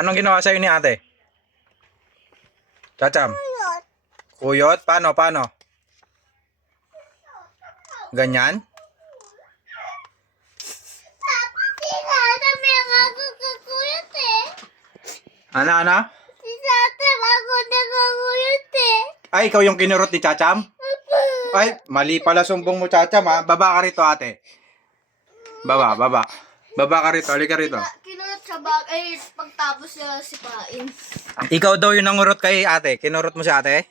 Anong ginawa sa'yo ni ate? Chacham? Kulot. Kuyot? Paano? Ganyan? Si Tata may ako kakuyot eh. Ano? Si Tata ako nakakuyot eh. Ay, ikaw yung kinurot ni Chacham? Ay, mali pala sumbong mo, Chacham, ha? Baba ka rito, ate. Baba. Baba ka rito, halika rito. Kinulot sa bag ay pagtapos na sipain. Ikaw daw yung nangurot kay ate. Kinurot mo si ate?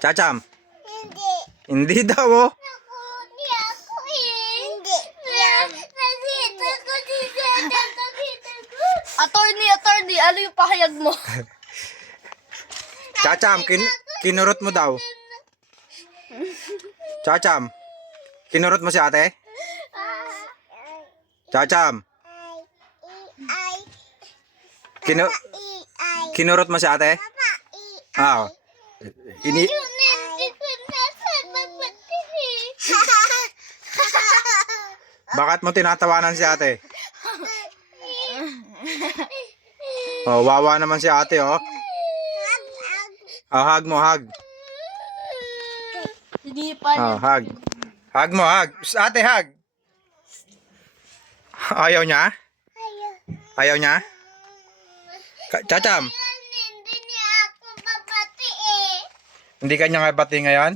Chacham? Hindi. Hindi daw, oh. Hindi ako eh. Hindi. Nakita ko si Tata. Nakita ko. Attorney, ano yung pahayag mo? Chacham, kinurot mo daw. Chacham, kinurot mo si ate? Chacham, kinurot mo si ate? Ah, ini bakit mo tinatawanan si ate? Oh, wawa naman si ate, oh. Oh, hug mo, hug. Hindi pa Oh, hug. Hug mo, hug. Shh, ate, hug. Ayaw niya? Ayaw niya? Chacham, Hindi niya ako babati eh. hindi ka niya nga bati ngayon?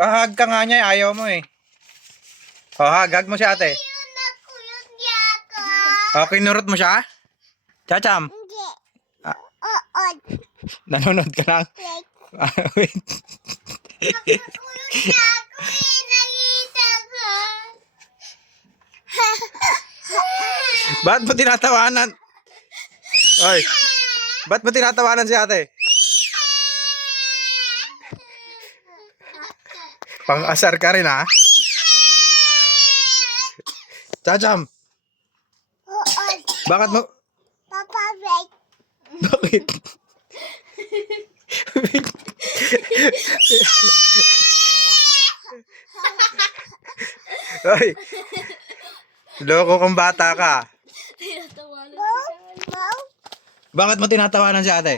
Oh, hug ka nga niya, ayaw mo eh. Oh, hug mo si ate. Yun ako yun niya ako. Oh, kinurot mo siya? Chacham, Hindi. Ah. Oo. nanonood ka lang. Wait. Ako yun niya ako eh. Nakita ko. Ba't mo tinatawanan? Oy, ba't mo tinatawanan si ate? Pang-asar ka rin, ha? Chacham, Oo. bakit mo... Papa, wait. Bakit? Oy, loko kong bata ka. Tinatawanan si Wow. Bakit mo tinatawanan si ate?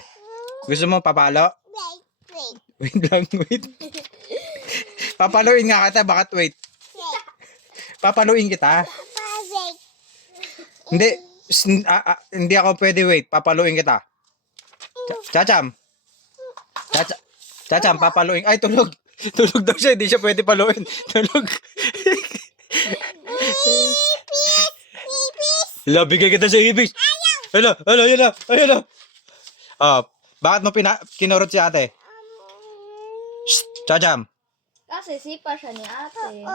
Gusto mo papalo? Wait. Wait lang, wait. Papaluin nga kita, bakit wait? Papaluin kita. Papa, wait. Hindi, hindi ako pwede wait. Papaluin kita. Chacham. Chacham, papaluin. Ay, tulog. Tulog daw siya, hindi siya pwede paluin. Tulog. Hala, bigay kita sa ibis. Hala, yun na. Ayun na. Ah, bakit mo kinurot si ate? Shh, Chacham. Kasi sipa siya ni ate.